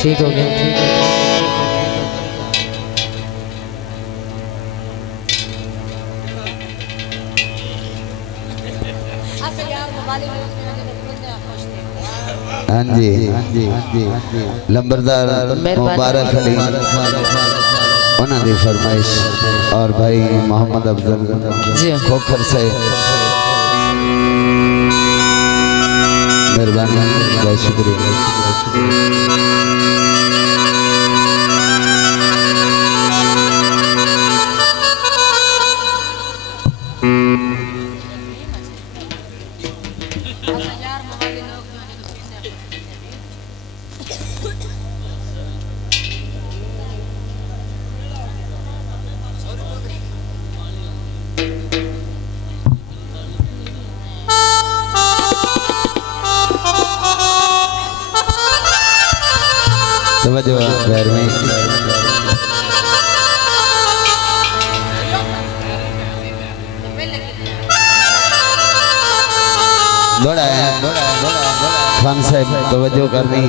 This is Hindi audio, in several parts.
ठीक हो गया। हाँ जी लंबरदार मुबारक अली उन्होंने फरमाइश और भाई मोहम्मद अफजल खोखर से मेहरबानी बहुत शुक्रिया। समझो घर में दौड़ा है खान साहब तवज्जो करनी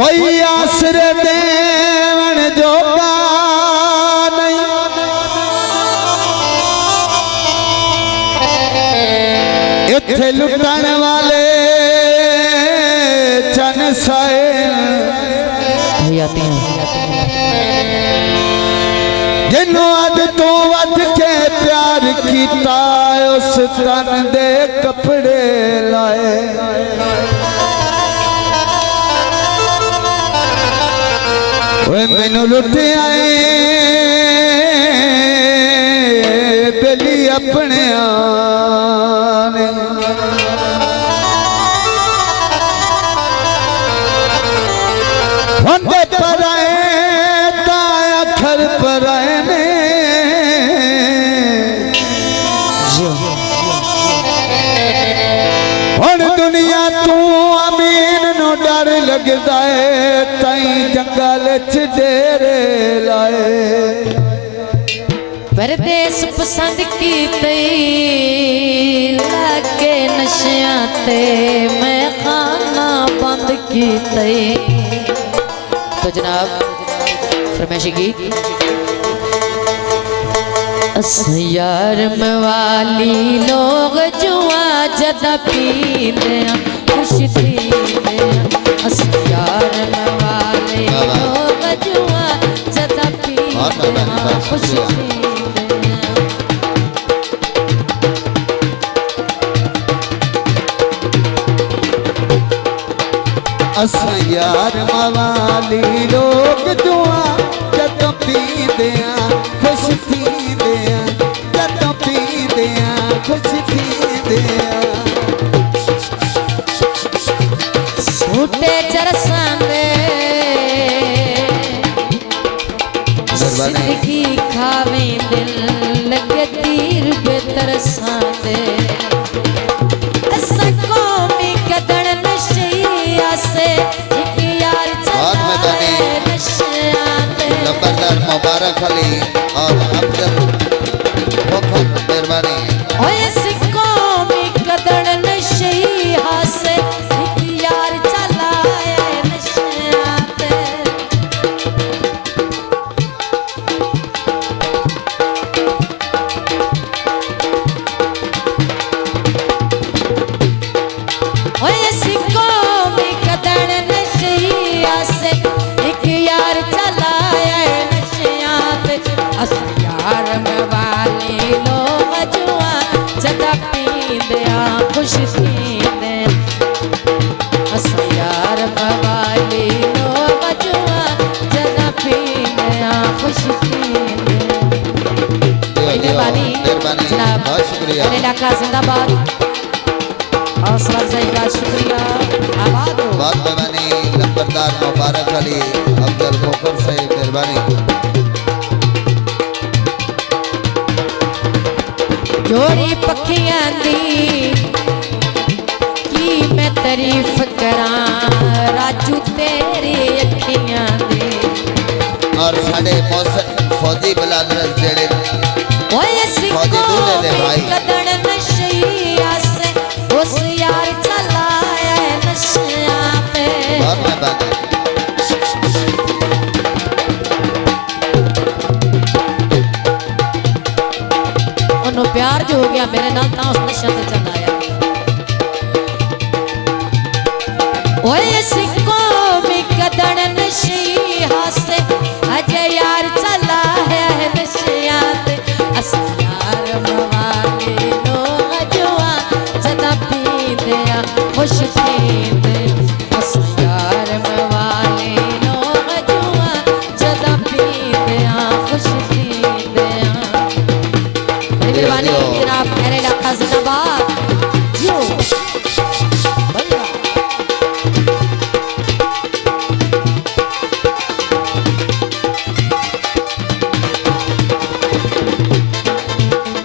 कोई आसरे देवन जोगा इत्थे लुटण वाले चन साइल जिन्हों अज तो वध के प्यार किया उस तन दे कपड़े लाए मैनू लुट आए बेली अपने होंदे पर आए अखर पर आए ने हुण दुनिया तू अमीन नो डर लगदा है तई जंगल च डेरे लाए परदेस पसंद की लागे नशियां ते मैं खाना बंद की तो जनाब फरमाइशी गीत यार मवाली लोग जुआ जदा पींदे खुश थी यार मवाली लोग जुआ जदा पींदे खुश थी यार मवाली लोग दुआ जद पींदे खुश थींदे जद पींदे खुश थींदे सूटे चरसांदे जिंदगी खावे दिल लगे तीर बेतरसांदे लंबरदार मुबारक अली और अफजल खोखर मेहरबानी ओए सिक्को में कदर नशे हासे यार चलाए नशाते ओए सिक्को में कदर नशे हासे यार चलाए नशाते यार मवाली लोग जुआ जदा पींदे खुश थींदे यार मवाली लोग जुआ जदा पींदे खुश थींदे मेहरबानी जनाब बहुत शुक्रिया इलाका जिंदाबाद हौसला अफजाई का शुक्रिया आबाद हो बहुत मेहरबानी लंबरदार मुबारक अली अफजल खोखर से मेहरबानी जोड़ी पखियां दी की मैं तारीफ करा राजू तेरी अखियां दी और साडे मौसम फौजी बलादर जेड़े ओए सिक्को फौजी दूल्हे दे भाई थींदे आ खुश थींदे अस यार मवाले नो अजुआ जदा पींदे आ खुश थींदे आ। मेहरबानी जनाब मेरे इलाका जिंदाबाद जियो भैया।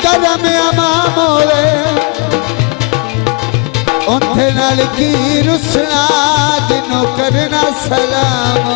करम अमा मोरे उन्थे नाल की रुसना जिन्हों करना सलाम